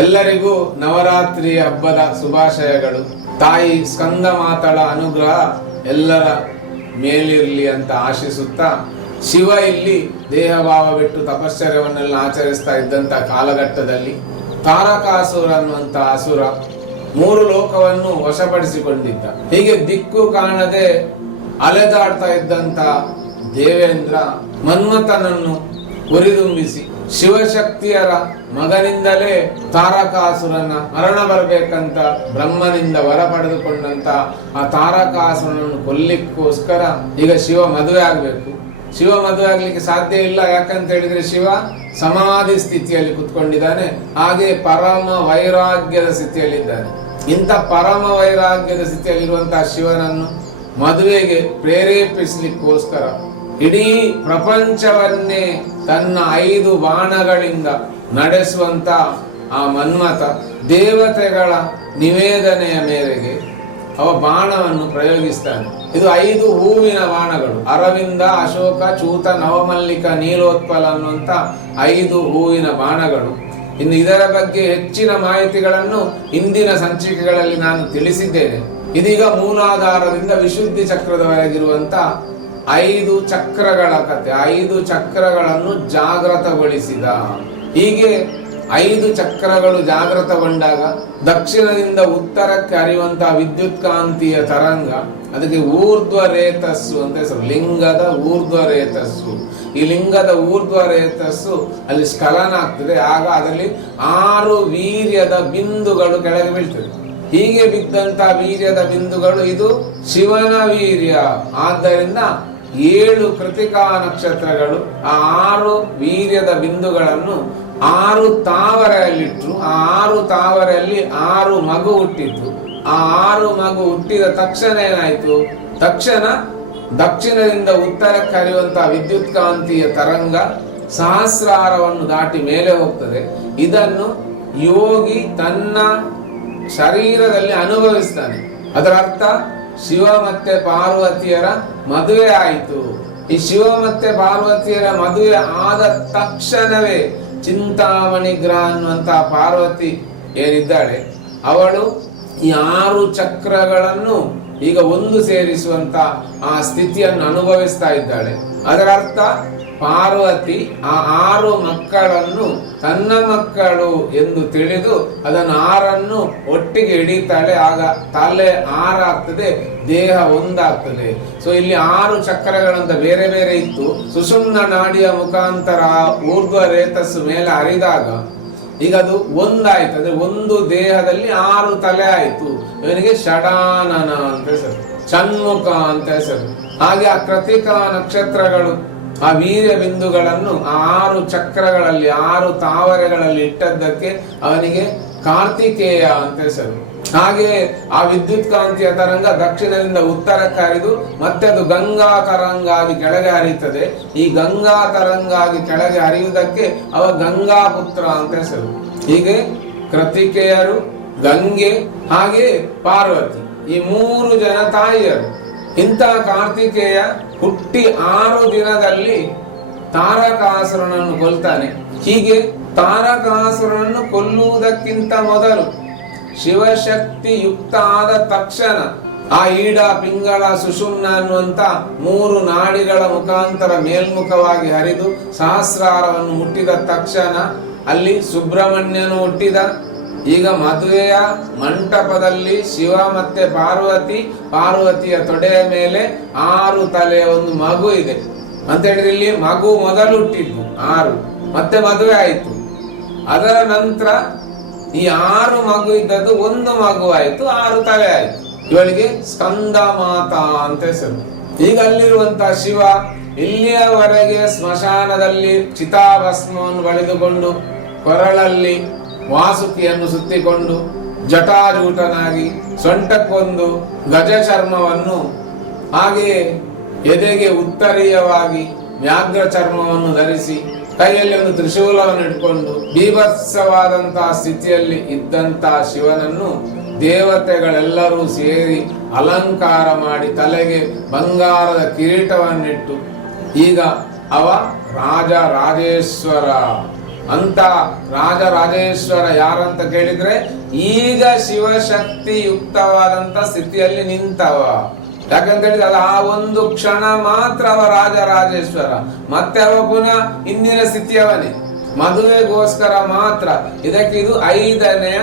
ಎಲ್ಲರಿಗೂ ನವರಾತ್ರಿ ಹಬ್ಬದ ಶುಭಾಶಯಗಳು. ತಾಯಿ ಸ್ಕಂದ ಮಾತಳ ಅನುಗ್ರಹ ಎಲ್ಲರ ಮೇಲಿರಲಿ ಅಂತ ಆಶಿಸುತ್ತಾ, ಶಿವ ಇಲ್ಲಿ ದೇಹಭಾವ ಬಿಟ್ಟು ತಪಶ್ಚರ್ಯವನ್ನೆಲ್ಲ ಆಚರಿಸ್ತಾ ಇದ್ದಂತ ಕಾಲಘಟ್ಟದಲ್ಲಿ ತಾರಕಾಸುರ ಅನ್ನುವಂತ ಅಸುರ ಮೂರು ಲೋಕವನ್ನು ವಶಪಡಿಸಿಕೊಂಡಿದ್ದ. ಹೀಗೆ ದಿಕ್ಕು ಕಾಣದೆ ಅಲೆದಾಡ್ತಾ ಇದ್ದಂತ ದೇವೇಂದ್ರ ಮನ್ಮಥನನ್ನು ಉರಿದುಂಬಿಸಿ ಶಿವಶಕ್ತಿಯರ ಮಗನಿಂದಲೇ ತಾರಕಾಸುರನ ಮರಣ ಬರಬೇಕಂತ ಬ್ರಹ್ಮನಿಂದ ವರ ಪಡೆದುಕೊಂಡಂತ ಆ ತಾರಕಾಸುರನನ್ನು ಕೊಲ್ಲಿಕ್ಕೋಸ್ಕರ ಈಗ ಶಿವ ಮದುವೆ ಆಗಬೇಕು. ಶಿವ ಮದುವೆ ಆಗ್ಲಿಕ್ಕೆ ಸಾಧ್ಯ ಇಲ್ಲ. ಯಾಕಂತ ಹೇಳಿದ್ರೆ ಶಿವ ಸಮಾಧಿ ಸ್ಥಿತಿಯಲ್ಲಿ ಕುತ್ಕೊಂಡಿದ್ದಾನೆ. ಹಾಗೆ ಪರಮ ವೈರಾಗ್ಯದ ಸ್ಥಿತಿಯಲ್ಲಿದ್ದಾನೆ. ಇಂಥ ಪರಮ ವೈರಾಗ್ಯದ ಸ್ಥಿತಿಯಲ್ಲಿರುವಂತಹ ಶಿವನನ್ನು ಮದುವೆಗೆ ಪ್ರೇರೇಪಿಸಲಿಕ್ಕೋಸ್ಕರ ಇಡೀ ಪ್ರಪಂಚವನ್ನೇ ತನ್ನ ಐದು ಬಾಣಗಳಿಂದ ನಡೆಸುವಂತ ಆ ಮನ್ಮಥ ದೇವತೆಗಳ ನಿವೇದನೆಯ ಮೇರೆಗೆ ಅವ ಬಾಣವನ್ನು ಪ್ರಯೋಗಿಸ್ತಾನೆ. ಇದು ಐದು ಹೂವಿನ ಬಾಣಗಳು. ಅರವಿಂದ, ಅಶೋಕ, ಚೂತ, ನವಮಲ್ಲಿಕ, ನೀಲೋತ್ಪಲ ಅನ್ನುವಂತ ಐದು ಹೂವಿನ ಬಾಣಗಳು. ಇನ್ನು ಇದರ ಬಗ್ಗೆ ಹೆಚ್ಚಿನ ಮಾಹಿತಿಗಳನ್ನು ಇಂದಿನ ಸಂಚಿಕೆಗಳಲ್ಲಿ ನಾನು ತಿಳಿಸಿದ್ದೇನೆ. ಇದೀಗ ಮೂಲಾಧಾರದಿಂದ ವಿಶುದ್ಧಿ ಚಕ್ರದವರೆಗಿರುವಂತ ಐದು ಚಕ್ರಗಳ ಕತೆ, ಐದು ಚಕ್ರಗಳನ್ನು ಜಾಗೃತಗೊಳಿಸಿದ ಹೀಗೆ ಐದು ಚಕ್ರಗಳು ಜಾಗೃತಗೊಂಡಾಗ ದಕ್ಷಿಣದಿಂದ ಉತ್ತರಕ್ಕೆ ಹರಿಯುವಂತಹ ವಿದ್ಯುತ್ ಕಾಂತಿಯ ತರಂಗ, ಅದಕ್ಕೆ ಊರ್ಧ್ವ ರೇತಸ್ಸು ಅಂತ ಹೆಸರು, ಲಿಂಗದ ಊರ್ಧ್ವ ರೇತಸ್ಸು ಈ ಲಿಂಗದ ಊರ್ಧ್ವ ರೇತಸ್ಸು ಅಲ್ಲಿ ಸ್ಖಲನ ಆಗ್ತದೆ ಆಗ ಅದರಲ್ಲಿ ಆರು ವೀರ್ಯದ ಬಿಂದುಗಳು ಕೆಳಗೆ ಬೀಳ್ತದೆ ಹೀಗೆ ಬಿದ್ದಂತಹ ವೀರ್ಯದ ಬಿಂದುಗಳು ಇದು ಶಿವನ ವೀರ್ಯ. ಆದ್ದರಿಂದ ಏಳು ಕೃತಿಕಾ ನಕ್ಷತ್ರಗಳು ಆ ಆರು ವೀರ್ಯದ ಬಿಂದುಗಳನ್ನು ಆರು ತಾವರೆಯಲ್ಲಿಟ್ಟರು ಆ ಆರು ತಾವರೆಯಲ್ಲಿ ಆರು ಮಗು ಹುಟ್ಟಿತ್ತು ಆ ಆರು ಮಗು ಹುಟ್ಟಿದ ತಕ್ಷಣ ಏನಾಯ್ತು? ತಕ್ಷಣ ದಕ್ಷಿಣದಿಂದ ಉತ್ತರಕ್ಕೆ ಹರಿಯುವಂತಹ ವಿದ್ಯುತ್ ಕಾಂತಿಯ ತರಂಗ ಸಹಸ್ರಾರವನ್ನು ದಾಟಿ ಮೇಲೆ ಹೋಗ್ತದೆ. ಇದನ್ನು ಯೋಗಿ ತನ್ನ ಶರೀರದಲ್ಲಿ ಅನುಭವಿಸ್ತಾನೆ. ಅದರ ಅರ್ಥ ಶಿವ ಮತ್ತೆ ಪಾರ್ವತಿಯರ ಮದುವೆ ಆಯಿತು. ಈ ಶಿವ ಮತ್ತೆ ಪಾರ್ವತಿಯರ ಮದುವೆ ಆದ ತಕ್ಷಣವೇ ಚಿಂತಾಮಣಿ ಗ್ರಹ ಅನ್ನುವಂತ ಪಾರ್ವತಿ ಏನಿದ್ದಾಳೆ, ಅವಳು ಈ ಆರು ಚಕ್ರಗಳನ್ನು ಈಗ ಒಂದು ಸೇರಿಸುವಂತ ಆ ಸ್ಥಿತಿಯನ್ನು ಅನುಭವಿಸ್ತಾ ಇದ್ದಾಳೆ. ಅದರ ಅರ್ಥ ಪಾರ್ವತಿ ಆ ಆರು ಮಕ್ಕಳನ್ನು ತನ್ನ ಮಕ್ಕಳು ಎಂದು ತಿಳಿದು ಅದನ್ನು ಆರನ್ನು ಒಟ್ಟಿಗೆ ಹಿಡಿತಾಳೆ. ಆಗ ತಲೆ ಆರಾಗ್ತದೆ, ದೇಹ ಒಂದಾಗ್ತದೆ. ಸೊ ಇಲ್ಲಿ ಆರು ಚಕ್ರಗಳಂತ ಬೇರೆ ಬೇರೆ ಇತ್ತು. ಸುಷುಮ್ನ ನಾಡಿಯ ಮುಖಾಂತರ ಊರ್ಧ್ವ ರೇತಸ್ಸು ಮೇಲೆ ಹರಿದಾಗ ಈಗ ಅದು ಒಂದಾಯ್ತು. ಅಂದ್ರೆ ಒಂದು ದೇಹದಲ್ಲಿ ಆರು ತಲೆ ಆಯ್ತು. ಇವನಿಗೆ ಷಡಾನನ ಅಂತ ಹೆಸರು ಚನ್ಮುಖ ಅಂತ ಹೆಸರು. ಹಾಗೆ ಆ ಕೃತಿಕ ನಕ್ಷತ್ರಗಳು ಆ ವೀರ್ಯ ಬಿಂದುಗಳನ್ನು ಆರು ಚಕ್ರಗಳಲ್ಲಿ, ಆರು ತಾವರೆಗಳಲ್ಲಿ ಇಟ್ಟದ್ದಕ್ಕೆ ಅವನಿಗೆ ಕಾರ್ತಿಕೇಯ ಅಂತ ಹೆಸರು. ಹಾಗೆ ಆ ವಿದ್ಯುತ್ ಕಾಂತಿಯ ತರಂಗ ದಕ್ಷಿಣದಿಂದ ಉತ್ತರ ಹರಿದು ಮತ್ತೆ ಅದು ಗಂಗಾ ತರಂಗ ಆಗಿ ಕೆಳಗೆ ಹರಿಯುತ್ತದೆ. ಈ ಗಂಗಾ ತರಂಗ ಆಗಿ ಕೆಳಗೆ ಹರಿಯುವುದಕ್ಕೆ ಅವ ಗಂಗಾ ಪುತ್ರ ಅಂತ ಹೆಸರು. ಹೀಗೆ ಕೃತಿಕೆಯರು, ಗಂಗೆ, ಹಾಗೆ ಪಾರ್ವತಿ ಈ ಮೂರು ಜನ ತಾಯಿಯರು. ಇಂತಹ ಕಾರ್ತಿಕೇಯ ಹುಟ್ಟಿ ಆರು ದಿನದಲ್ಲಿ ತಾರಕಾಸುರನನ್ನು ಕೊಲ್ತಾನೆ. ಹೀಗೆ ತಾರಕಾಸುರನನ್ನು ಕೊಲ್ಲುವುದಕ್ಕಿಂತ ಮೊದಲು ಶಿವಶಕ್ತಿ ಯುಕ್ತ ಆದ ತಕ್ಷಣ ಆ ಈಡ ಪಿಂಗಳ ಸುಷುಮ್ನ ಅನ್ನುವಂತ ಮೂರು ನಾಡಿಗಳ ಮುಖಾಂತರ ಮೇಲ್ಮುಖವಾಗಿ ಹರಿದು ಸಹಸ್ರಾರವನ್ನು ಮುಟ್ಟಿದ ತಕ್ಷಣ ಅಲ್ಲಿ ಸುಬ್ರಹ್ಮಣ್ಯನು ಹುಟ್ಟಿದ ಈಗ ಮದುವೆಯ ಮಂಟಪದಲ್ಲಿ ಶಿವ ಮತ್ತೆ ಪಾರ್ವತಿ, ಪಾರ್ವತಿಯ ತೊಡೆಯ ಮೇಲೆ ಆರು ತಲೆಯ ಒಂದು ಮಗು ಇದೆ. ಅಂತ ಹೇಳಿದ್ರೆ ಇಲ್ಲಿ ಮಗು ಮೊದಲು ಹುಟ್ಟಿದ್ದು ಆರು. ಮತ್ತೆ ಮದುವೆ ಆಯಿತು. ಅದರ ನಂತರ ಈ ಆರು ಮಗು ಇದ್ದದ್ದು ಒಂದು ಮಗು ಆಯಿತು, ಆರು ತಲೆ ಆಯಿತು. ಇವಳಿಗೆ ಸ್ಕಂದ ಮಾತಾ ಅಂತ ಹೆಸರು. ಈಗ ಅಲ್ಲಿರುವಂತಹ ಶಿವ ಇಲ್ಲಿಯವರೆಗೆ ಸ್ಮಶಾನದಲ್ಲಿ ಚಿತಾಭಸ್ಮವನ್ನು ಬಳಿದುಕೊಂಡು ಕೊರಳಲ್ಲಿ ವಾಸುಕಿಯನ್ನು ಸುತ್ತಿಕೊಂಡು ಜಟಾಜೂಟನಾಗಿ ಸೊಂಟಕ್ಕೊಂದು ಗಜ ಚರ್ಮವನ್ನು ಹಾಗೆಯೇ ಎದೆಗೆ ಉತ್ತರೀಯವಾಗಿ ವ್ಯಾಘ್ರ ಚರ್ಮವನ್ನು ಧರಿಸಿ ಕೈಯಲ್ಲಿ ಒಂದು ತ್ರಿಶೂಲವನ್ನು ಇಟ್ಕೊಂಡು ಬೀಭತ್ಸವಾದಂತಹ ಸ್ಥಿತಿಯಲ್ಲಿ ಇದ್ದಂತಹ ಶಿವನನ್ನು ದೇವತೆಗಳೆಲ್ಲರೂ ಸೇರಿ ಅಲಂಕಾರ ಮಾಡಿ ತಲೆಗೆ ಬಂಗಾರದ ಕಿರೀಟವನ್ನಿಟ್ಟು, ಈಗ ಅವ ರಾಜ ರಾಜೇಶ್ವರ. ಅಂತ ರಾಜರಾಜೇಶ್ವರ ಯಾರಂತ ಕೇಳಿದ್ರೆ, ಈಗ ಶಿವಶಕ್ತಿ ಯುಕ್ತವಾದಂತ ಸ್ಥಿತಿಯಲ್ಲಿ ನಿಂತವ. ಯಾಕಂತ ಹೇಳಿದ್ರೆ ಅದು ಆ ಒಂದು ಕ್ಷಣ ಮಾತ್ರ ಅವ ರಾಜ ರಾಜೇಶ್ವರ. ಮತ್ತೆ ಅವ ಪುನಃ ಇಂದಿನ ಸ್ಥಿತಿಯವನೇ ಮದುವೆಗೋಸ್ಕರ ಮಾತ್ರ. ಇದಕ್ಕೆ ಇದು ಐದನೆಯ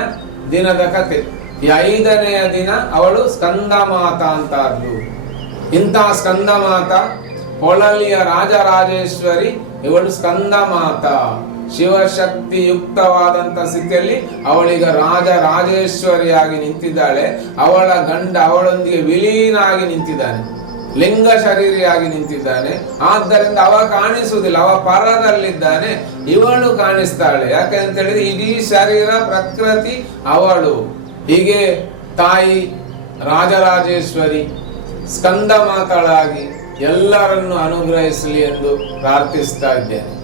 ದಿನದ ಕತೆ. ಈ ಐದನೆಯ ದಿನ ಅವಳು ಸ್ಕಂದ ಮಾತ ಅಂತ ಆದ್ಲು. ಇಂತಹ ಸ್ಕಂದ ಮಾತ ಹೊಳಲಿಯ ರಾಜರಾಜೇಶ್ವರಿ ಇವಳು ಸ್ಕಂದ ಮಾತ ಶಿವಶಕ್ತಿ ಯುಕ್ತವಾದಂತ ಸ್ಥಿತಿಯಲ್ಲಿ ಅವಳೀಗ ರಾಜ ರಾಜೇಶ್ವರಿಯಾಗಿ ನಿಂತಿದ್ದಾಳೆ. ಅವಳ ಗಂಡ ಅವಳೊಂದಿಗೆ ವಿಲೀನಾಗಿ ನಿಂತಿದ್ದಾನೆ. ಲಿಂಗ ಶರೀರಿಯಾಗಿ ನಿಂತಿದ್ದಾನೆ. ಆದ್ದರಿಂದ ಅವ ಕಾಣಿಸುವುದಿಲ್ಲ. ಅವ ಪರದಲ್ಲಿದ್ದಾನೆ. ಇವಳು ಕಾಣಿಸ್ತಾಳೆ. ಅಂತ ಹೇಳಿದ್ರೆ ಇಡೀ ಶರೀರ, ಪ್ರಕೃತಿ ಅವಳು. ಹೀಗೆ ತಾಯಿ ರಾಜರಾಜೇಶ್ವರಿ ಸ್ಕಂದ ಮಾತಳಾಗಿ ಎಲ್ಲರನ್ನು ಅನುಗ್ರಹಿಸಲಿ ಎಂದು ಪ್ರಾರ್ಥಿಸ್ತಾ ಇದ್ದೇನೆ.